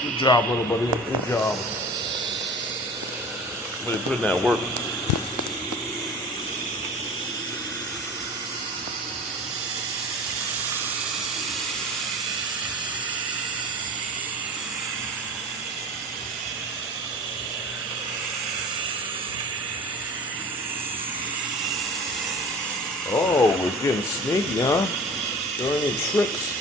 Good job, little buddy. Good job. Really put in that work. Oh, we're getting sneaky, huh? Doing any tricks?